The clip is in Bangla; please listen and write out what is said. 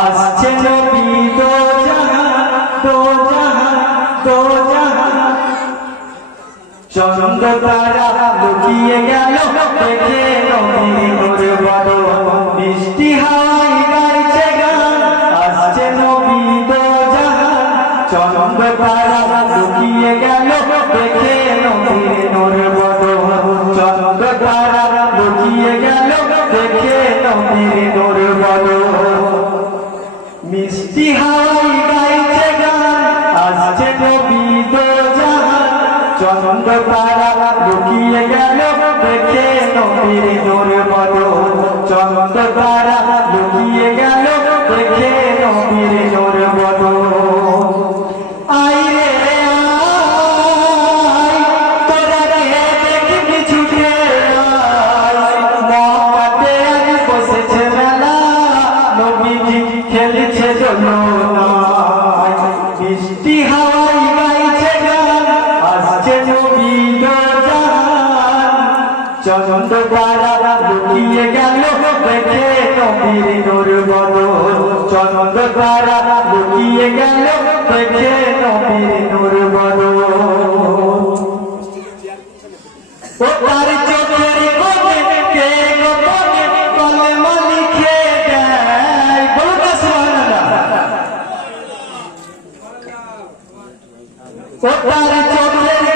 আসছে নবী দো জাহান দো জাহান দো জাহান চন্দ্র তারা লুকিয়ে গেল দেখে নবীর নূর বড় মিষ্টি হাওয়ায় গাইছে গান আসছে নবী দো জাহান চন্দ্র তারা লুকিয়ে গেল দেখে নবীর নূর বড় চন্দ্র তারা লুকিয়ে গেল দেখে নবীর নূর বড় মিষ্টি হাওয়ায় গাইছে গান আসছে নবী দো জাহান চন্দ্র তারা লুকিয়ে গেল দেখে নবীর নূর বড় চন্দ্র তারা লুকিয়ে গেল দেখে নবীর নূর বড় আয় রে আয় তোরা রে দেখবি ছুটে আয় মক্কাতে আজ বসেছে মেলা নবীজি খেলছে জলনায় মিষ্টি হাওয়ায় গাইছে গান আসছে নবী দো জাহান চন্দ্র তারা লুকিয়ে গেল দেখে নবীর নূর বড় চন্দ্র তারা লুকিয়ে গেল দেখে নবীর নূর বড় ও তার চোখের কোণে কে গোপনে কলমা লিখে দেয় বলো না সুবহানাল্লাহ ও তার চোখের